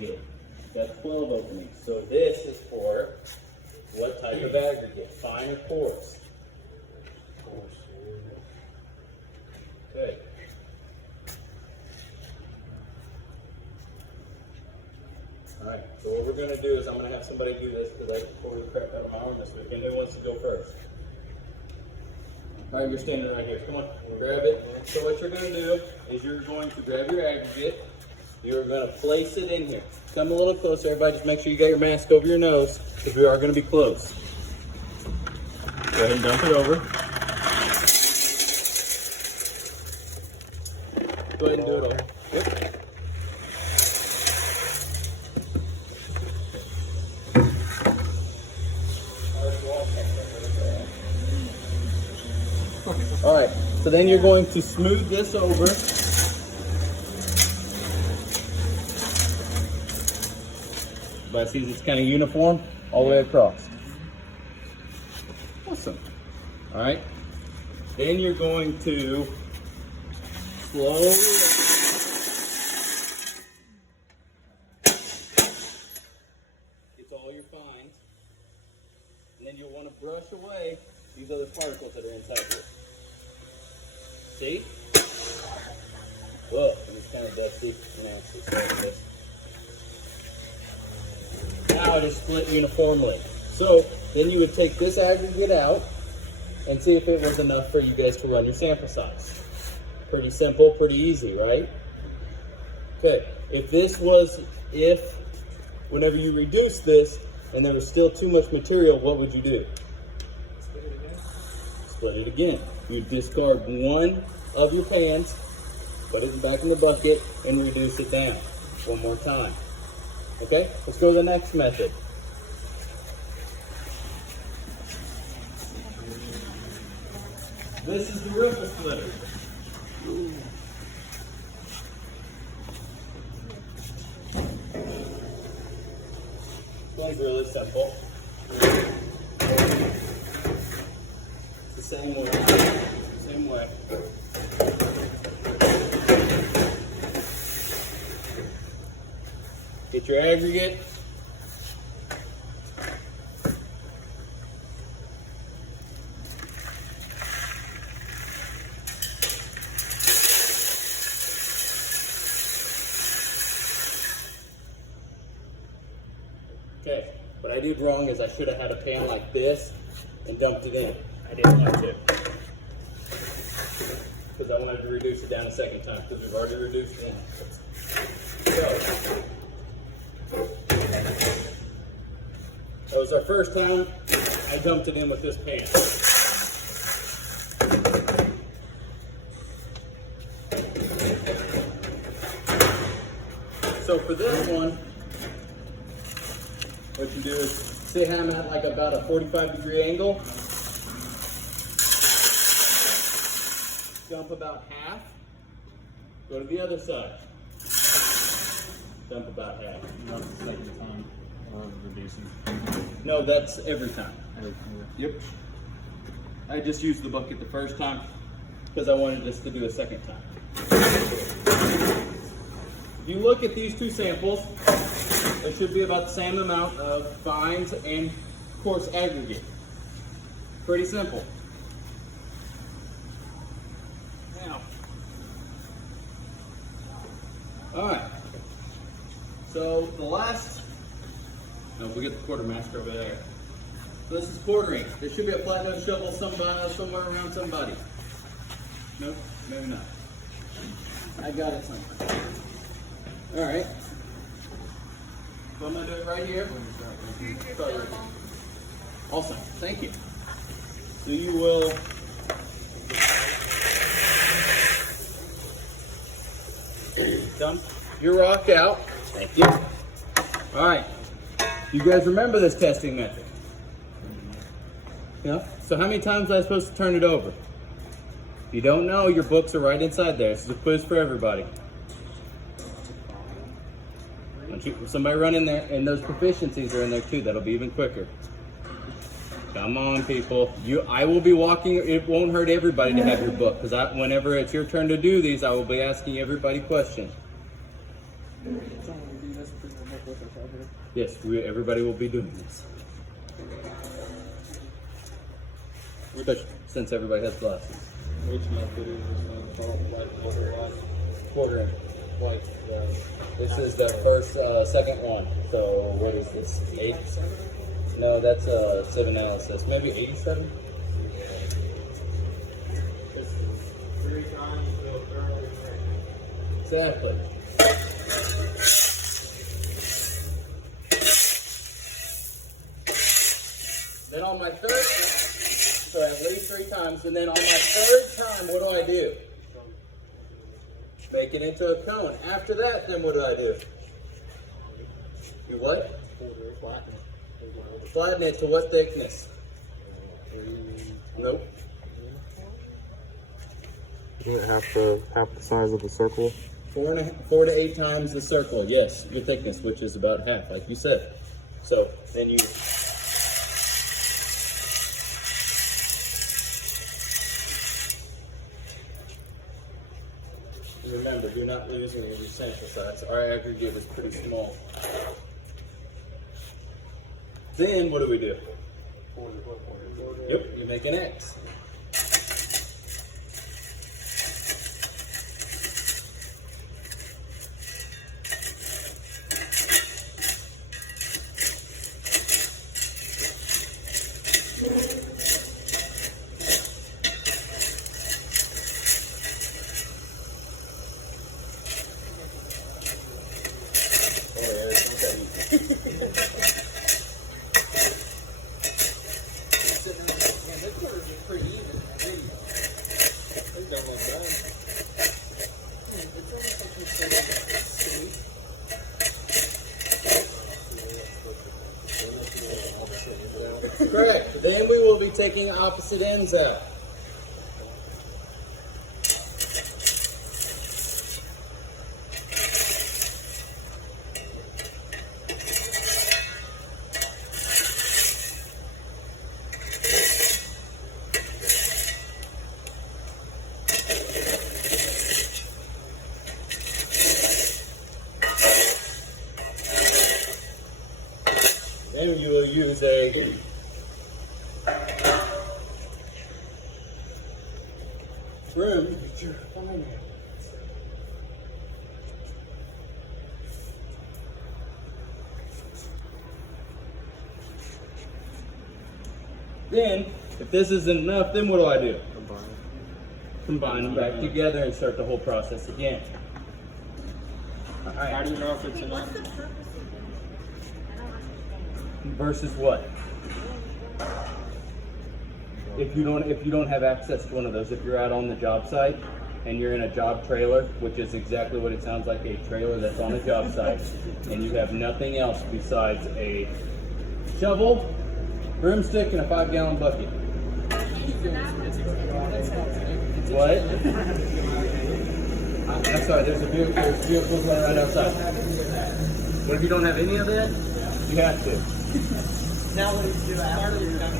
aggregate. Got 12 openings. So this is for what type of aggregate? Fine or coarse? Coarse. Okay. Alright, so what we're going to do is I'm going to have somebody do this because I tore the crap out of my arm this weekend. Who wants to go first? Alright, we're standing right here. Come on, grab it. So what you're going to do is you're going to grab your aggregate. You're going to place it in here. Come a little closer, everybody. Just make sure you got your mask over your nose because we are going to be close. Go ahead and dump it over. Go ahead and do it all. Yep. All right, so then you're going to smooth this over. But see, it's kind of uniform all the way across. Awesome. All right, then you're going to slowly get all your fines, and then you'll want to brush away these other particles that are inside here. See? Whoa, it's kind of dusty. Nasty. Now it is split uniformly. So then you would take this aggregate out and see if it was enough for you guys to run your sample size. Pretty simple, pretty easy, right? Okay, if whenever you reduce this and there was still too much material, what would you do? Split it again. You discard one of your pans, put it back in the bucket, and reduce it down one more time. Okay, let's go to the next method. This is the ripple splitter. This one's really simple. It's the same way. Same way. Get your aggregate. Okay, what I did wrong is I should have had a pan like this and dumped it in. I didn't want to. Because I wanted to reduce it down a second time, because we've already reduced it in. So, that was our first time I dumped it in with this pan. So for this one, what you do is, say I'm at like about a 45-degree angle, dump about half, go to the other side, dump about half. Not the second time, or reducing. No, that's every time. Yep. I just used the bucket the first time because I wanted this to do a second time. If you look at these two samples, there should be about the same amount of fines and coarse aggregate. Pretty simple. Now, all right. So the last, no, we get the quartermaster over there. So this is quartering. There should be a flat nose shovel somewhere around somebody. Nope, maybe not. I got it somewhere. All right. So I'm gonna do it right here. Start right here. Awesome, thank you. So you will dump your rock out. Thank you. All right. You guys remember this testing method? Yeah. So how many times am I supposed to turn it over? If you don't know, your books are right inside there. This is a quiz for everybody. Somebody run in there, and those proficiencies are in there too. That'll be even quicker. Come on, people. I will be walking. It won't hurt everybody to have your book, because whenever it's your turn to do these, I will be asking everybody questions. Yes, everybody will be doing this. Especially since everybody has glasses. Which method is this one called? Like Quarter inch. like This is the first, second one. So what is this? 8? No, that's sieve analysis. Maybe 87. 3 times to thoroughly drink. Exactly. Then on my third time, so at least 3 times, and then on my third time, what do I do? Make it into a cone. After that, then what do I do? Do what? Flatten it to what thickness? Nope. Isn't it half the size of the circle? 4 to 8 times the circle. Yes, your thickness, which is about half, like you said. So then you. Remember, do not lose any of your sample size. Our aggregate is pretty small. Then what do we do? Yep, you make an X. Correct. Then we will be taking opposite ends out. Then you will use a broom. Then, if this isn't enough, then what do I do? Combine them back together and start the whole process again. All right. How do you know if it's enough? Versus what? If you don't have access to one of those, if you're out on the job site and you're in a job trailer, which is exactly what it sounds like, a trailer that's on a job site, and you have nothing else besides a shovel, broomstick, and a 5-gallon bucket. What? I'm sorry, there's vehicles running right outside. What if you don't have any of that? You have to. Now what do you do after you're done?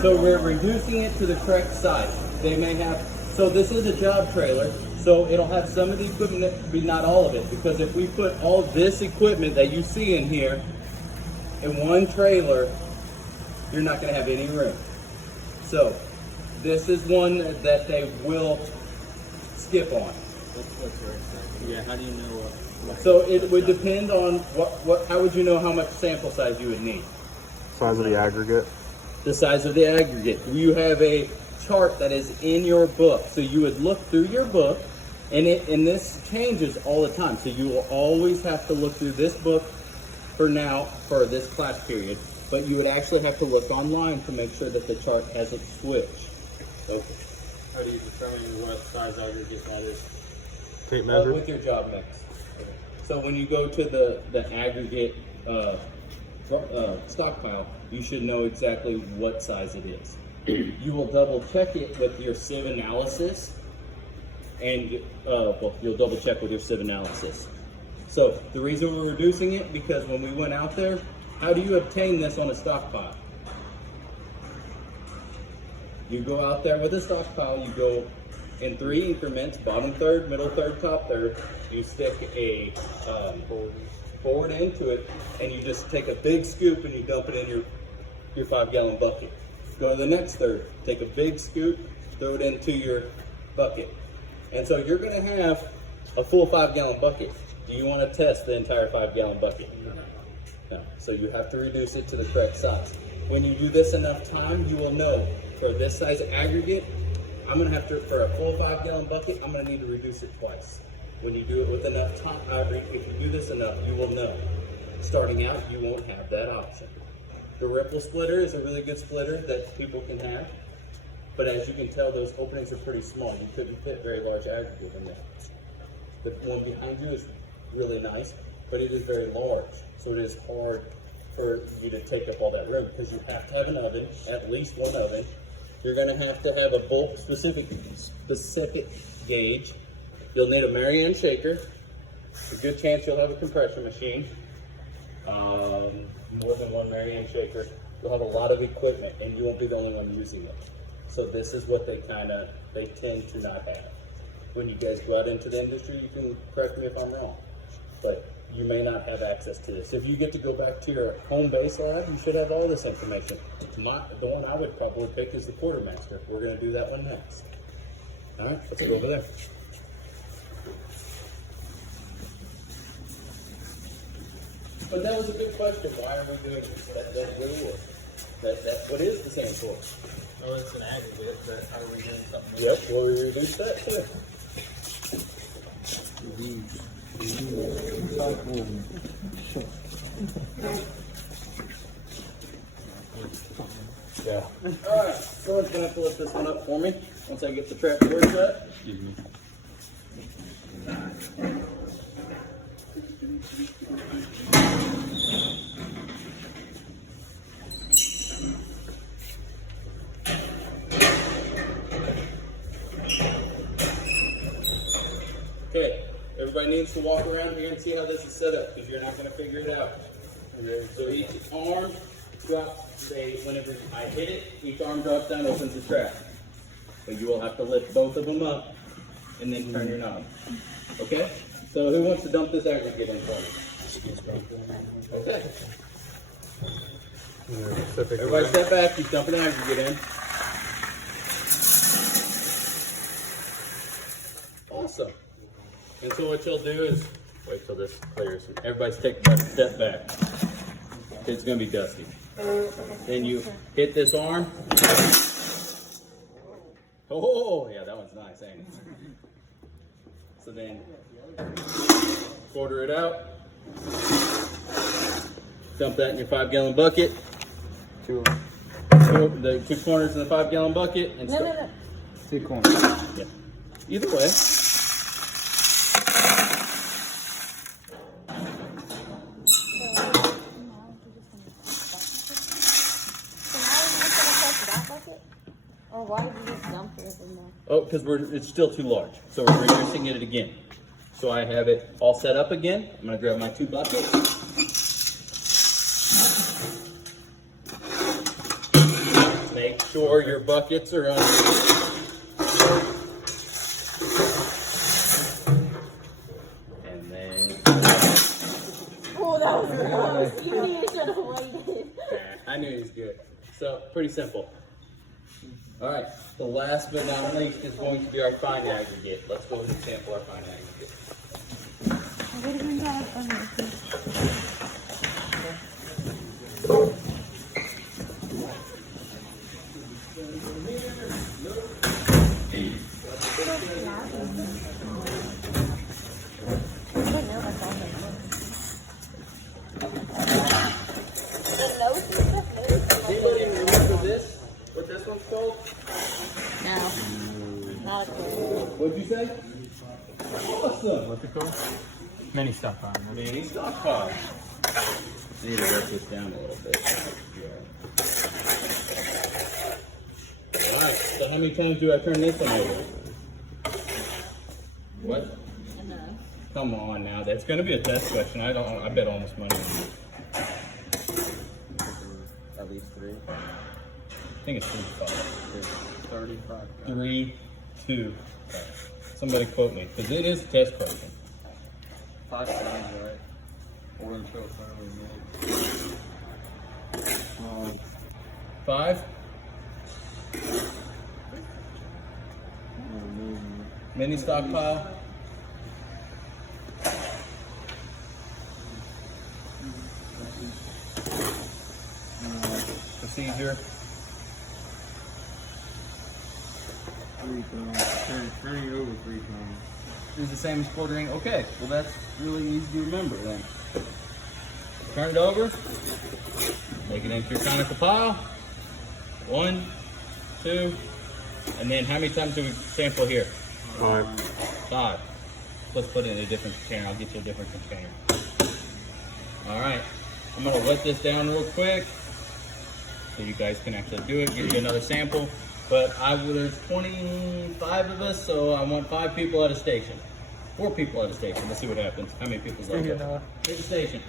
So we're reducing it to the correct size. They may have, so this is a job trailer, so it'll have some of the equipment, but not all of it, because if we put all this equipment that you see in here in one trailer, you're not going to have any room. So this is one that they will skip on. Yeah, how do you know what? So it would depend on how would you know how much sample size you would need? Size of the aggregate? The size of the aggregate. You have a chart that is in your book. So you would look through your book, and this changes all the time. So you will always have to look through this book for this class period. But you would actually have to look online to make sure that the chart hasn't switched. Okay. How do you determine what size aggregate that is? Tape measure? With your job mix. So when you go to the aggregate stockpile, you should know exactly what size it is. You will double check it with your sieve analysis, and you'll double check with your sieve analysis. So the reason we're reducing it, because when we went out there, how do you obtain this on a stockpile? You go out there with a stockpile, you go in 3 increments, bottom third, middle third, top third. You stick a pour it into it, and you just take a big scoop and you dump it in your 5-gallon bucket. Go to the next third, take a big scoop, throw it into your bucket. And so you're gonna have a full 5-gallon bucket. Do you wanna test the entire 5-gallon bucket? No. So you have to reduce it to the correct size. When you do this enough time, you will know for this size aggregate, I'm gonna have to, for a full 5-gallon bucket, I'm gonna need to reduce it twice. When you do it with enough time, if you do this enough, you will know. Starting out, you won't have that option. The Ripple splitter is a really good splitter that people can have, but as you can tell, those openings are pretty small. You couldn't fit very large aggregate in there. The one behind you is really nice, but it is very large, so it is hard for you to take up all that room because you have to have an oven, at least one oven. You're going to have a bulk specific gauge. You'll need a Marianne shaker. A good chance you'll have a compression machine. More than one Marianne shaker. You'll have a lot of equipment, and you won't be the only one using it. So this is what they tend to not have. When you guys go out into the industry, you can correct me if I'm wrong, but you may not have access to this. If you get to go back to your home base lab, you should have all this information. The one I would probably pick is the Quartermaster. We're going to do that one next. All right, let's go over there. But that was a good question. Why are we doing this? That really was. What is the sand for? Oh, it's an aggregate, but how are we doing something? Yep, well, we reduce that too. Yeah. Alright, someone's gonna have to lift this one up for me once I get the trap door shut. Excuse me. Okay, everybody needs to walk around here and see how this is set up because you're not going to figure it out. So each arm drops, whenever I hit it, each arm drops down, opens the trap. But you will have to lift both of them up and then turn your knob. Okay? So who wants to dump this aggregate in for me? Okay. Everybody step back, he's dumping aggregate in. Awesome. And so what you'll do is, wait till this clears. Everybody take a step back. It's going to be dusty. Then you hit this arm. Oh, yeah, that one's nice, ain't it? So then, quarter it out. Dump that in your 5-gallon bucket. The 2 corners in the 5-gallon bucket. And No. 2 corners. Yeah. Either way. Or why did you just dump it in there? Oh, because it's still too large. So we're reducing it again. So I have it all set up again. I'm going to grab my 2 buckets. Make sure your buckets are under. And then. Oh, that was close. You should have waited. I knew he was good. So, pretty simple. All right, the last but not least is going to be our fine aggregate. Let's go ahead and sample our fine aggregate. Anybody remember this? What this one's called? No. Not a clue. What'd you say? Awesome. What's it called? Mini stockpile. Mini stockpile. I need to work this down a little bit. Alright, so how many times do I turn this one over? What? Enough. Come on now, that's gonna be a test question. I bet almost money on it. At least 3. I think it's 35. 35. 3, 2. Somebody quote me, because it is a test question. 5 sounds right. We're gonna show finally made. 5. Mini stockpile. Procedure. 3 times. Turning over 3 times. Is the same as quartering. Okay, well that's really easy to remember then. Turn it over. Make it into your conical pile. 1, 2, and then how many times do we sample here? 5. 5. Let's put it in a different container. I'll get you a different container. All right, I'm gonna wet this down real quick so you guys can actually do it. Give you another sample. But there's 25 of us, so I want 5 people at a station. 4 people at a station. Let's see what happens. How many people's left? Take a station.